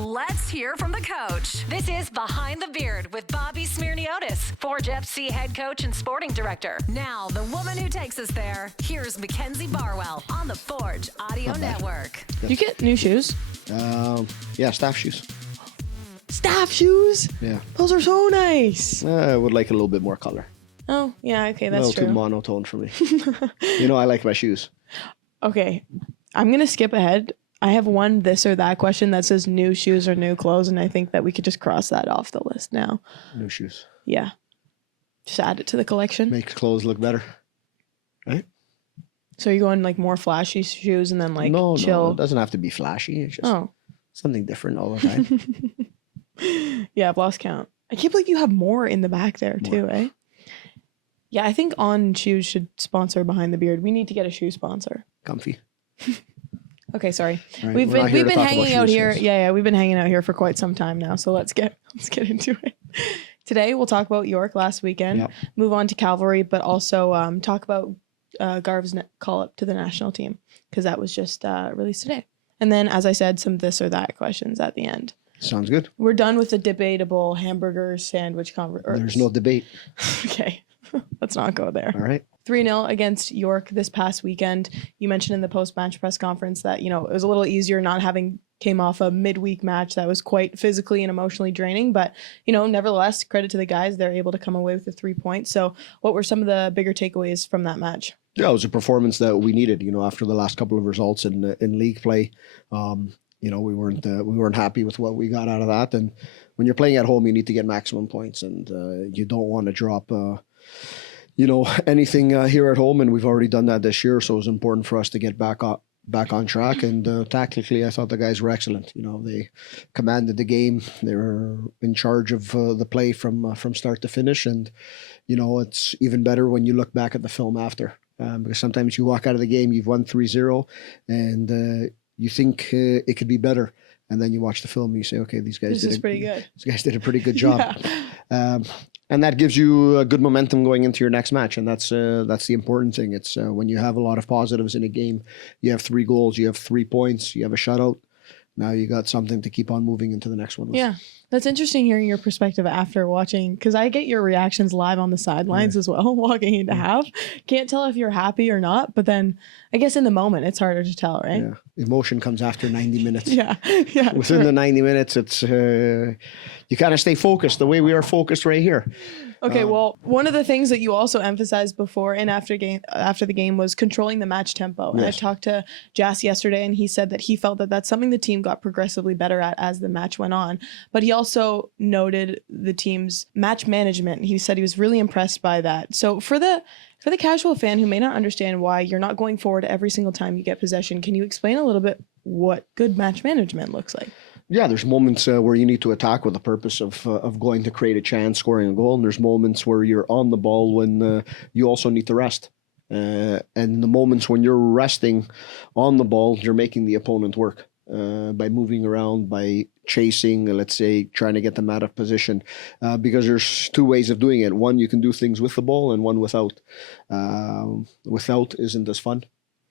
Let's hear from the coach. This is Behind the Beard with Bobby Smirniotis, Forge FC head coach and sporting director. Now, the woman who takes us there, here's Mackenzie Barwell on the Forge Audio Network. You get new shoes? Yeah, staff shoes. Staff shoes? Yeah. Those are so nice. I would like a little bit more color. Oh, yeah, okay, that's a little true. too monotone for me. I like my shoes. Okay, I'm going to skip ahead. I have one this or that question that says new shoes or new clothes, and I think that we could just cross that off the list now. New shoes. Yeah. Just add it to the collection. Makes clothes look better. Right? So you're going like more flashy shoes and then like No, chill? it doesn't have to be flashy. It's just something different all the time. Yeah, I've lost count. I can't believe you have more in the back there too, eh? Yeah, I think On Shoes should sponsor Behind the Beard. We need to get a shoe sponsor. Comfy. Okay, sorry. Right, we've been hanging out here. Yes. Yeah, we've been hanging out here for quite some time now. So let's get into it. Today we'll talk about York last weekend. Yep. Move on to Cavalry, but also talk about Garv's call up to the national team because that was just released today. And then, as I said, some this or that questions at the end. Sounds good. We're done with the debatable hamburger sandwich conversation. There's no debate. Okay, let's not go there. All right. 3-0 against York this past weekend. You mentioned in the post-match press conference that, it was a little easier not having came off a midweek match that was quite physically and emotionally draining. But, nevertheless, credit to the guys. They're able to come away with the 3 points. So what were some of the bigger takeaways from that match? Yeah, it was a performance that we needed, after the last couple of results in league play. We weren't happy with what we got out of that. And when you're playing at home, you need to get maximum points. And you don't want to drop anything here at home, and we've already done that this year, so it was important for us to get back on track. And tactically, I thought the guys were excellent. They commanded the game. They were in charge of the play from start to finish, and it's even better when you look back at the film after, because sometimes you walk out of the game, you've won 3-0, and you think it could be better. And then you watch the film and you say, okay, these guys pretty good. These guys did a pretty good job. Yeah. And that gives you a good momentum going into your next match. And that's the important thing. It's when you have a lot of positives in a game, you have 3 goals, you have 3 points, you have a shutout. Now you got something to keep on moving into the next one with. Yeah. That's interesting hearing your perspective after watching, because I get your reactions live on the sidelines as well, walking into half. Can't tell if you're happy or not, but then I guess in the moment it's harder to tell, right? Yeah. Emotion comes after 90 minutes. Yeah. Within the 90 minutes, it's you kind of stay focused the way we are focused right here. Okay, well, one of the things that you also emphasized before and after the game was controlling the match tempo. And I talked to Jas yesterday, and he said that he felt that that's something the team got progressively better at as the match went on. But he also noted the team's match management. He said he was really impressed by that. So for the casual fan who may not understand why you're not going forward every single time you get possession, can you explain a little bit what good match management looks like? Yeah, there's moments where you need to attack with the purpose of going to create a chance, scoring a goal. And there's moments where you're on the ball when you also need to rest. And the moments when you're resting on the ball, you're making the opponent work by moving around, by chasing, let's say, trying to get them out of position. Because there's 2 ways of doing it. One, you can do things with the ball, and one without. Without isn't as fun.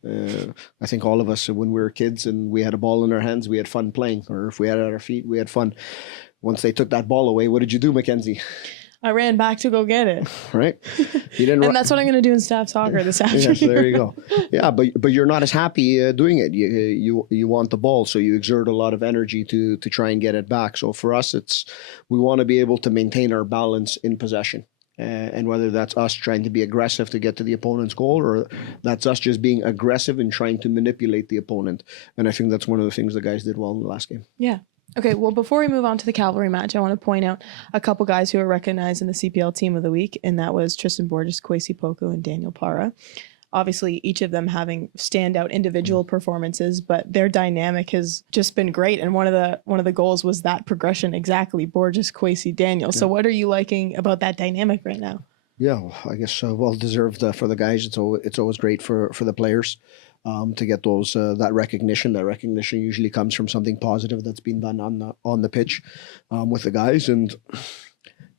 I think all of us, when we were kids and we had a ball in our hands, we had fun playing. Or if we had it at our feet, we had fun. Once they took that ball away, what did you do, Mackenzie? I ran back to go get it. Right? You didn't. And that's what I'm going to do in staff soccer this afternoon. Yes, there you go. Yeah, but you're not as happy doing it. You want the ball, so you exert a lot of energy to try and get it back. So for us, we want to be able to maintain our balance in possession. And whether that's us trying to be aggressive to get to the opponent's goal, or that's us just being aggressive and trying to manipulate the opponent. And I think that's one of the things the guys did well in the last game. Yeah. Okay, well, before we move on to the Cavalry match, I want to point out a couple guys who are recognized in the CPL Team of the Week, and that was Tristan Borges, Kwasi, and Daniel Parra. Obviously, each of them having standout individual performances, but their dynamic has just been great. And one of the goals was that progression exactly, Borges, Kwasi, Daniel. So what are you liking about that dynamic right now? Yeah, well, I guess well deserved for the guys. It's always great for the players to get those that recognition. That recognition usually comes from something positive that's been done on the pitch with the guys. And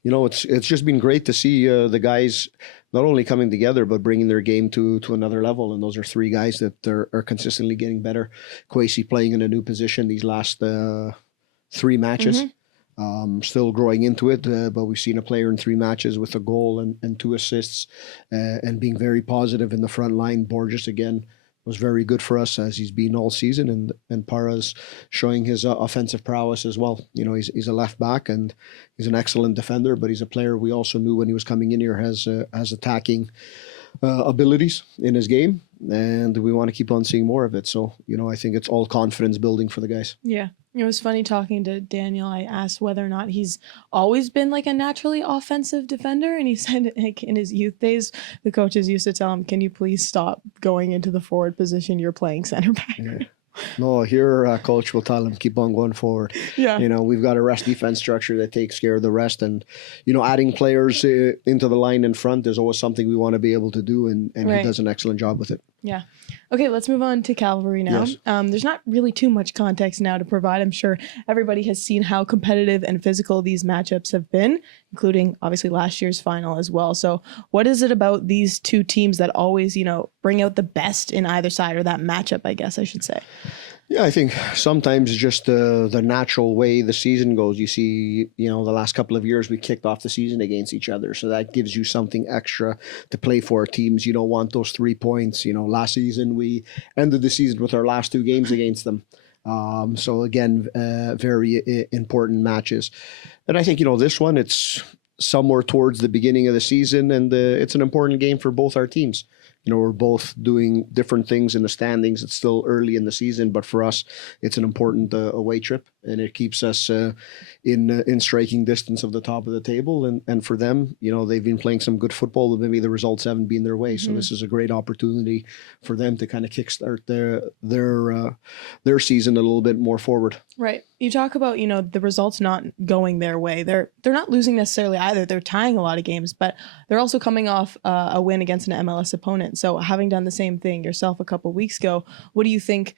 it's just been great to see the guys not only coming together, but bringing their game to another level. And those are 3 guys that are consistently getting better. Kwasi playing in a new position these last 3 matches. Still growing into it, but we've seen a player in 3 matches with a goal and 2 assists, and being very positive in the front line. Borges again was very good for us, as he's been all season, and Parra's showing his offensive prowess as well. You know, he's a left back and he's an excellent defender, but he's a player we also knew when he was coming in here has attacking abilities in his game, and we want to keep on seeing more of it. So, you know, I think it's all confidence building for the guys. Yeah. It was funny talking to Daniel. I asked whether or not he's always been like a naturally offensive defender. And he said like in his youth days, the coaches used to tell him, can you please stop going into the forward position? You're playing center back. Yeah. No, here coach will tell him, keep on going forward. Yeah. You know, we've got a rest defense structure that takes care of the rest. And, you know, adding players into the line in front is always something we want to be able to do. And he does an excellent job with it. Yeah. Okay, let's move on to Cavalry now. Yes. There's not really too much context now to provide. I'm sure everybody has seen how competitive and physical these matchups have been, including obviously last year's final as well. So what is it about these 2 teams that always, you know, bring out the best in either side, or that matchup, I guess I should say? Yeah, I think sometimes just the natural way the season goes. You see, you know, the last couple of years we kicked off the season against each other. So that gives you something extra to play for. Teams, you don't want those 3 points. You know, last season we ended the season with our last 2 games against them. So again, very important matches. And I think, you know, this one, it's somewhere towards the beginning of the season, and it's an important game for both our teams. You know, we're both doing different things in the standings. It's still early in the season, but for us, it's an important away trip, and it keeps us in striking distance of the top of the table. And for them, you know, they've been playing some good football, but maybe the results haven't been their way. So this is a great opportunity for them to kind of kickstart their season a little bit more forward. Right. You talk about, you know, the results not going their way. They're not losing necessarily either. They're tying a lot of games, but they're also coming off a win against an MLS opponent. So having done the same thing yourself a couple of weeks ago, what do you think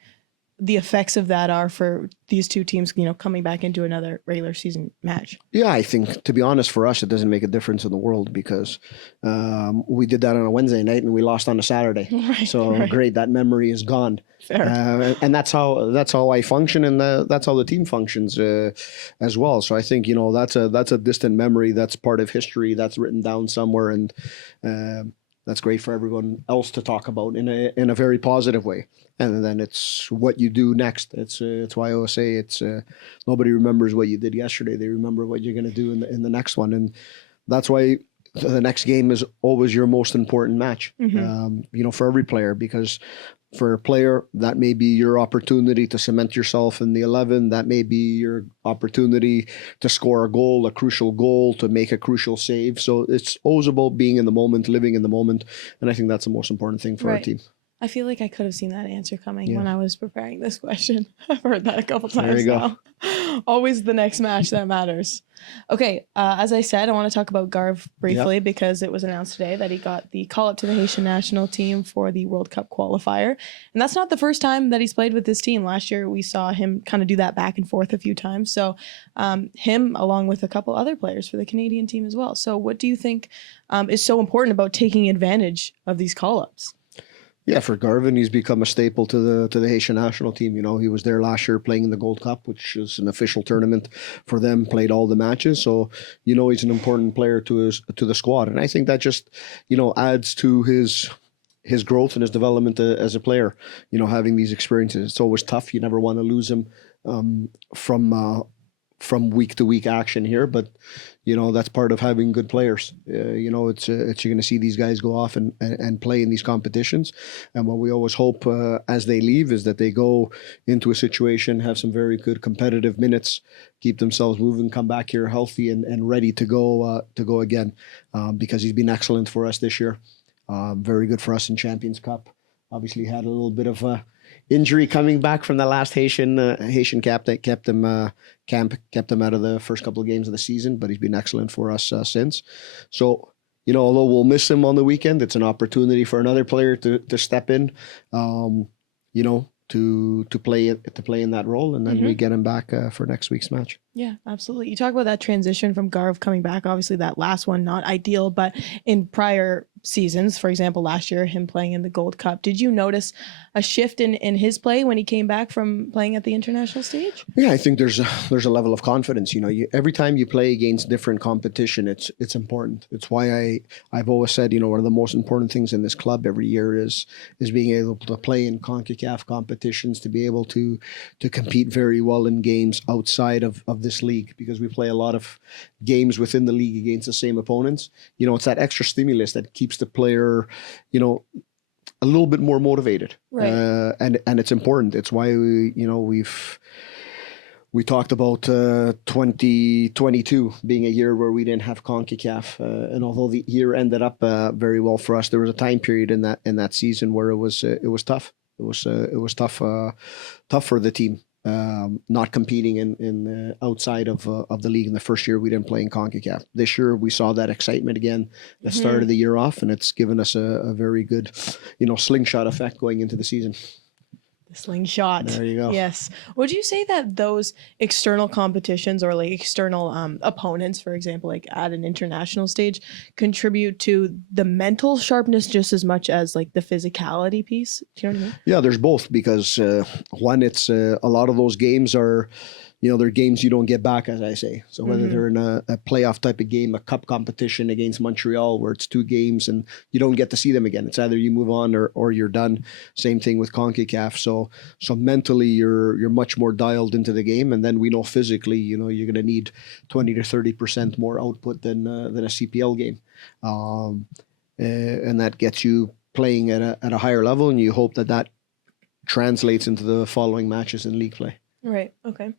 the effects of that are for these 2 teams, you know, coming back into another regular season match? Yeah, I think, to be honest, for us, it doesn't make a difference in the world, because we did that on a Wednesday night and we lost on a Saturday. Right, great, that memory is gone. Fair. And that's how I function, and that's how the team functions as well. So I think, you know, that's a distant memory. That's part of history. That's written down somewhere, and that's great for everyone else to talk about in a very positive way. And then it's what you do next. It's why I always say it's nobody remembers what you did yesterday. They remember what you're going to do in the next one, and that's why the next game is always your most important match. You know, for every player, because for a player, that may be your opportunity to cement yourself in the 11. That may be your opportunity to score a goal, a crucial goal, to make a crucial save. So it's always about being in the moment, living in the moment. And I think that's the most important thing for our team. I feel like I could have seen that answer coming when I was preparing this question. I've heard that a couple times now. Always the next match that matters. Okay, as I said, I want to talk about Garv briefly because it was announced today that he got the call-up to the Haitian National team for the World Cup qualifier. And that's not the first time that he's played with this team. Last year, we saw him kind of do that back and forth a few times. So him, along with a couple other players for the Canadian team as well. So what do you think is so important about taking advantage of these call-ups? Yeah, for Garven, he's become a staple to the Haitian national team. You know, he was there last year playing in the Gold Cup, which is an official tournament for them, played all the matches. So, you know, he's an important player to the squad. And I think that just, you know, adds to his growth and his development as a player, you know, having these experiences. It's always tough. You never want to lose him from week to week action here, but you know, that's part of having good players. You know, it's you're going to see these guys go off and play in these competitions. And what we always hope as they leave is that they go into a situation, have some very good competitive minutes, keep themselves moving, come back here healthy and ready to go again. Because he's been excellent for us this year. Very good for us in Champions Cup. Obviously had a little bit of injury coming back from the last Haitian cap that kept him out of the first couple of games of the season, but he's been excellent for us since. So, you know, although we'll miss him on the weekend, it's an opportunity for another player to step in, you know, to play in that role, and then we get him back for next week's match. Yeah, absolutely. You talk about that transition from Garv coming back. Obviously, that last one not ideal, but in prior seasons. For example, last year, him playing in the Gold Cup. Did you notice a shift in his play when he came back from playing at the international stage? Yeah, I think there's a level of confidence. Every time you play against different competition, it's important. It's why I've always said, one of the most important things in this club every year is being able to play in CONCACAF competitions, to be able to compete very well in games outside of this league, because we play a lot of games within the league against the same opponents. It's that extra stimulus that keeps the player, a little bit more motivated. Right. And it's important. It's why we talked about 2022 being a year where we didn't have CONCACAF, and although the year ended up very well for us, there was a time period in that season where it was tough. It was tough for the team. Not competing in outside of the league. In the first year, we didn't play in CONCACAF. This year, we saw that excitement again that started the year off, and it's given us a very good, slingshot effect going into the season. The slingshot. There you go. Yes. Would you say that those external competitions or like external opponents, for example, like at an international stage, contribute to the mental sharpness just as much as like the physicality piece? Do you know what I mean? Yeah, there's both, because one, it's a lot of those games are, they're games you don't get back, as I say. So whether they're in a playoff type of game, a cup competition against Montreal, where it's 2 games and you don't get to see them again. It's either you move on or you're done. Same thing with CONCACAF. So mentally you're much more dialed into the game, and then we know physically, you're going to need 20 to 30% more output than a CPL game, and that gets you playing at a higher level, and you hope that translates into the following matches in league play. Right. Okay.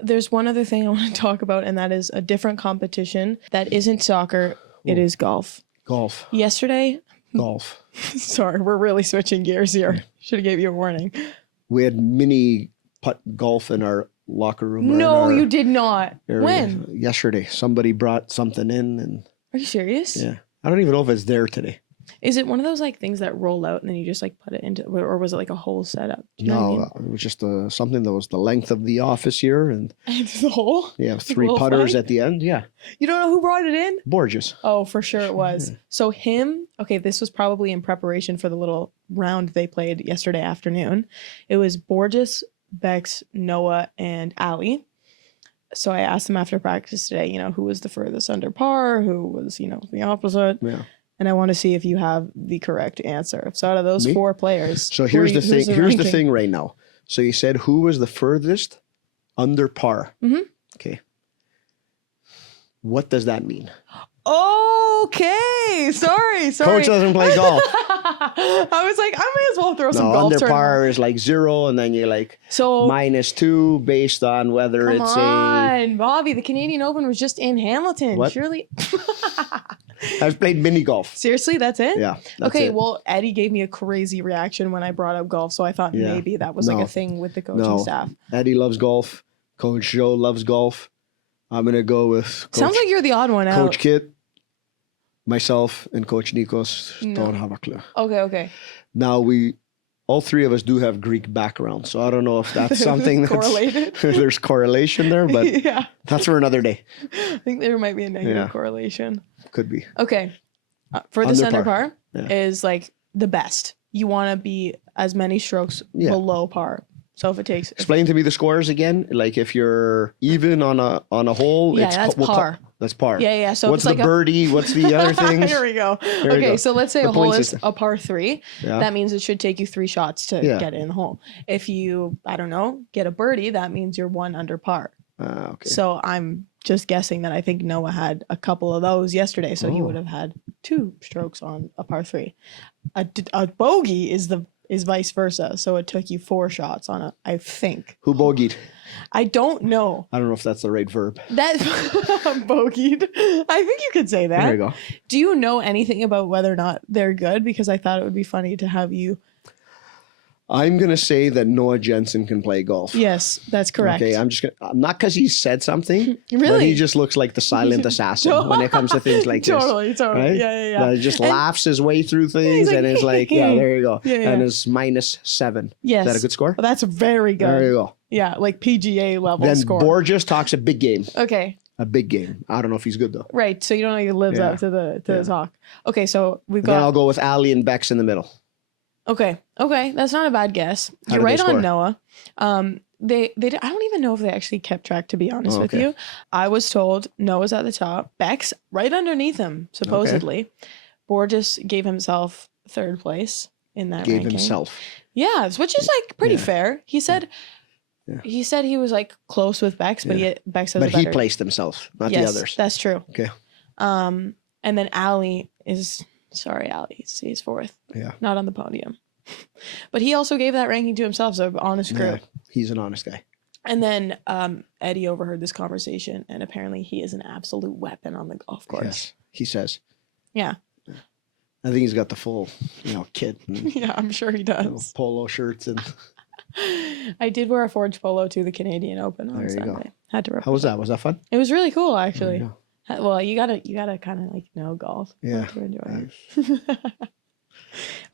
There's one other thing I want to talk about, and that is a different competition that isn't soccer. It is golf. Golf. Yesterday. Golf. Sorry, we're really switching gears here. Should have gave you a warning. We had mini putt golf in our locker room. No, you did not. Area. When? Yesterday. Somebody brought something in. And are you serious? Yeah. I don't even know if it's there today. Is it one of those like things that roll out and then you just like put it into, or was it like a whole setup? No, what I mean? It was just something that was the length of the office here, and the hole. Yeah, 3 putters at the end. Yeah. You don't know who brought it in? Borges. Oh, for sure it was. Yeah. So him. Okay, this was probably in preparation for the little round they played yesterday afternoon. It was Borges, Bex, Noah, and Ali. So I asked them after practice today, who was the furthest under par, who was, the opposite. Yeah. And I want to see if you have the correct answer. So out of those 4 players. So here's the thing. Here's the thing right now. So you said who was the furthest under par? Mm-hmm. Okay. What does that mean? Okay. Sorry. Coach doesn't play golf. I was like, I may as well throw some golf. Under par is like 0, and then you're like -2 based on whether it's Come on, Bobby. The Canadian Open was just in Hamilton. What? Surely. I've played mini golf. Seriously, that's it? Yeah. Okay, well, Eddie gave me a crazy reaction when I brought up golf, so I thought maybe that was like a thing with the coaching staff. Eddie loves golf. Coach Joe loves golf. I'm going to go with Sounds like you're the odd one out. Coach Kit, myself, and Coach Nikos don't have a clue. Okay. Now, all 3 of us do have Greek background, so I don't know if that's something that's correlated. There's correlation there, but that's for another day. I think there might be a negative correlation. Could be. Okay. For this under par is like the best. You want to be as many strokes below par. So if it takes... Explain to me the scores again. Like if you're even on a hole, that's par. That's par. Yeah. So what's the birdie? What's the other things? Here we go. Okay, so let's say a hole is a par 3. Yeah. That means it should take you 3 shots to get in the hole. If you, I don't know, get a birdie, that means you're 1 under par. Okay. So I'm just guessing that I think Noah had a couple of those yesterday. So he would have had 2 strokes on a par 3. A bogey is vice versa. So it took you 4 shots on I think. Who bogeyed? I don't know. I don't know if that's the right verb. That bogeyed. I think you could say that. There you go. Do you know anything about whether or not they're good? Because I thought it would be funny to have you. I'm going to say that Noah Jensen can play golf. Yes, that's correct. Okay, not because he said something. Really? But he just looks like the silent assassin when it comes to things like this. Totally. Right? Yeah. But he just laughs his way through things and is like, there you go. Yeah. And is -7. Yes. Is that a good score? Well, that's very good. There you go. Yeah, like PGA level then score. Borges talks a big game. Okay. A big game. I don't know if he's good though. Right. So you don't know he lives Yeah. up to the talk. Okay. So we've Then I'll got. go with Ali and Bex in the middle. Okay. That's not a bad guess. How You're did they right score? on Noah. They I don't even know if they actually kept track, to be honest with okay. you. I was told Noah's at the top. Bex right underneath him, supposedly. Borges gave himself third place in that Gave ranking. himself. Yeah, which is like pretty Yeah. fair. He said Yeah. he was like close with Bex, but Yeah. Bex has But a better. he placed himself, not Yes, the others. that's true. Okay. And then Ali he's fourth, Yeah. not on the podium. But he also gave that ranking to himself, so honest crew. Yeah. He's an honest guy. And then Eddie overheard this conversation, and apparently he is an absolute weapon on the golf course. Yes. He says. Yeah. I think he's got the full, kit and Yeah, I'm sure he does. polo shirts and. I did wear a Forge polo to the Canadian Open on There you go. Sunday. Had to How was that? Was that fun? It was really cool, There actually. you go. Well, you gotta kind of like know golf Yeah. to enjoy it.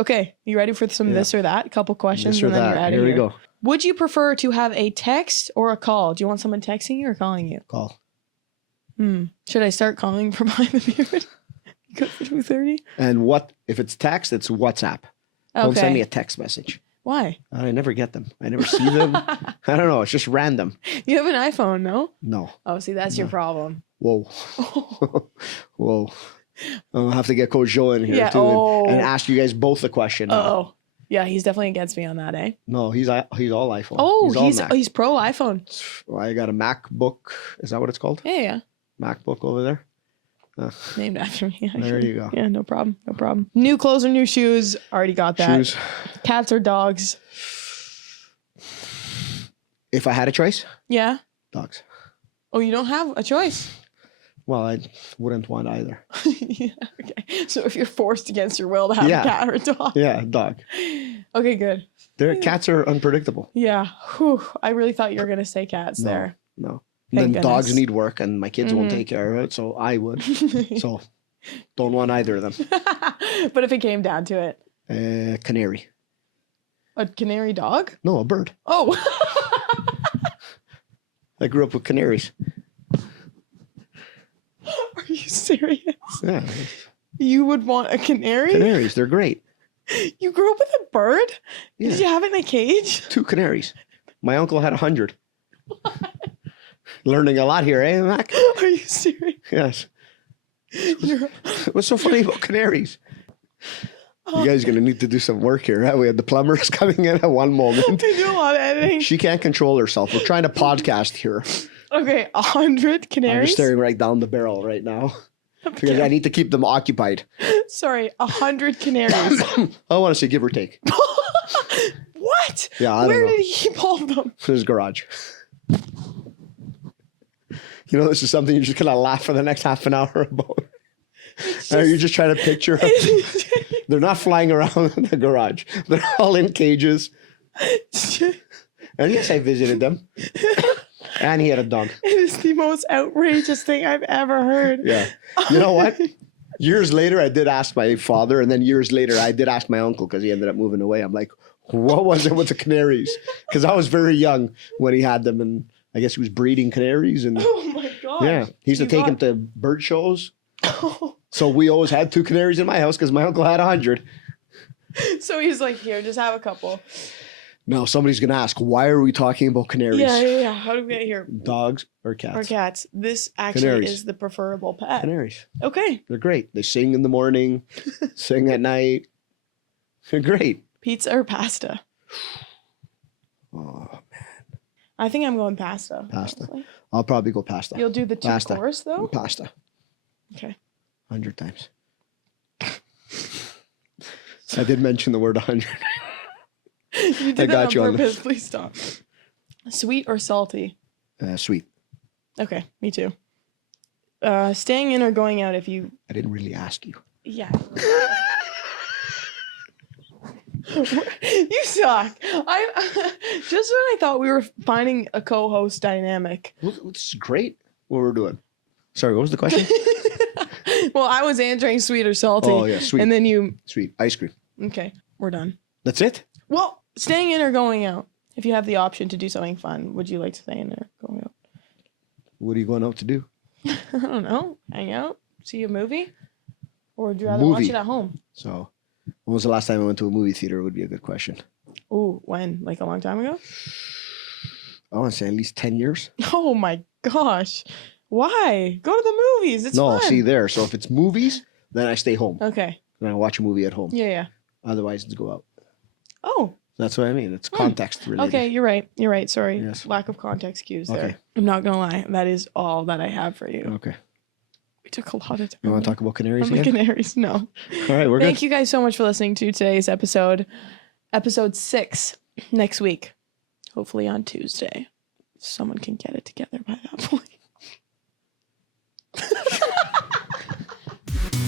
Okay, you ready for some Yeah. this or that? A couple questions, This or and then that. you're out of Here here. we go. Would you prefer to have a text or a call? Do you want someone texting you or calling you? Call. Should I start calling from behind the beard? Good for 2:30. And what if it's text? It's WhatsApp. Don't send me a text message. Why? I never get them. I never see them. I don't know. It's just random. You have an iPhone, no? No. Oh, see, that's your problem. Whoa. Whoa. I'll have to get Coach Joe in here Yeah, too oh. and ask you guys both a question. now. Oh, yeah, he's definitely against me on that, eh? No, he's all iPhone. Oh, all Mac. he's pro iPhone. I got a MacBook. Is that what it's called? Yeah. MacBook over there. Named after me. Actually. There you go. Yeah, no problem. New clothes or new shoes? Already got that. Shoes. Cats or dogs? If I had a choice, Yeah. dogs. Oh, you don't have a choice. Well, I wouldn't want either. Yeah. Okay. So if you're forced against your will to have Yeah. a cat or a dog. Yeah, dog. Okay, good. Their cats are unpredictable. Yeah. Whew. I really thought you were gonna say cats No. there. No. Thank Then dogs goodness. need work, and my kids won't take care of it, so I would. So, don't want either of them. But if it came down to it, Canary. a canary dog? No, a bird. Oh. I grew up with canaries. Are you serious? Yeah, You would want a canary? canaries. They're great. You grew up with a bird? Yeah. Did you have it in a cage? 2 canaries. My uncle had 100. Learning a lot here, eh, Mac? Are you serious? Yes. You're- What's so funny about canaries? You guys are going to need to do some work here. Huh? We had the plumbers coming in at one moment. They do a lot of editing. She can't control herself. We're trying to podcast here. Okay, 100 I'm canaries? just staring right down the barrel right now because I need to keep them occupied. Sorry, 100 canaries. I want to say give or take. What? Yeah, I Where don't know. did he keep all of them? His garage. You know, this is something you're just going to laugh for the next half an hour about. Or you're just trying to picture. They're not flying around in the garage. They're all in cages. And yes, I visited them. And he had a dog. It is the most outrageous thing I've ever heard. Yeah. You know what? Years later, I did ask my father. And then years later, I did ask my uncle because he ended up moving away. I'm like, what was it with the canaries? Because I was very young when he had them. And I guess he was breeding canaries. And Oh my god. yeah, he used to take him to bird shows. So we always had 2 canaries in my house because my uncle had 100. So he's like, here, just have a couple. Now somebody's going to ask, why are we talking about canaries? Yeah. How do we get here? Dogs or cats? Or cats. This actually Canaries. is the preferable pet. Canaries. Okay. They're great. They sing in the morning, sing at night. They're great. Pizza or pasta? Oh, I think I'm going pasta. Pasta. honestly. I'll probably go pasta. You'll do the 2 Pasta. course though? Pasta. Okay. 100 times. I did mention the word 100. You did I that got on you on purpose. Please stop. Sweet or salty? Sweet. Okay, me too. Staying in or going out if you... I didn't really ask you. Yeah. You suck. I just when I thought we were finding a co-host dynamic. This is great what we're doing. Sorry, what was the question? Well, I was answering sweet or salty. Oh, yeah, sweet. And then you... Sweet. Ice cream. Okay, we're done. That's it? Well, staying in or going out? If you have the option to do something fun, would you like to stay in or going out? What are you going out to do? I don't know. Hang out, see a movie, or would you rather watch it at home? So, when was the last time I went to a movie theater? Would be a good question. Ooh, when? Like a long time ago? I want to say at least 10 years. Oh my gosh. Why? Go to the movies. It's fun. See there. So if it's movies, then I stay home. Okay. Then I watch a movie at home. Yeah. Otherwise, it's go out. Oh. That's what I mean. It's context related. Okay, you're right. You're right. Sorry. Yes. Lack of context cues there. Okay. I'm not going to lie. That is all that I have for you. Okay. We took a lot of time. You want to talk about Canaries on the again? Canaries? No. All right, we're Thank good. you guys so much for listening to today's episode. Episode 6 next week. Hopefully on Tuesday. Someone can get it together by that point.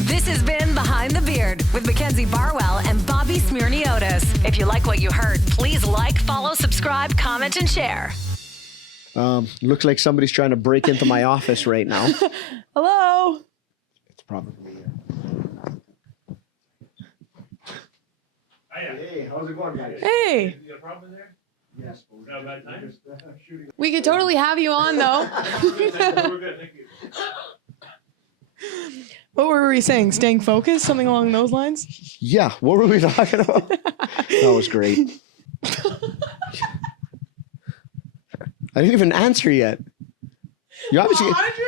This has been Behind the Beard with Mackenzie Barwell and Bobby Smirniotis. If you like what you heard, please like, follow, subscribe, comment, and share. Looks like somebody's trying to break into my office right now. Hello. It's probably. Hey, how's it going, guys? Hey. You got a problem in there? Yes, but No, bad time? We could totally have you on though. We're good, thank you. What were we saying? Staying focused? Something along those lines? Yeah, what were we talking about? That was great. I didn't even answer yet. You obviously. How did you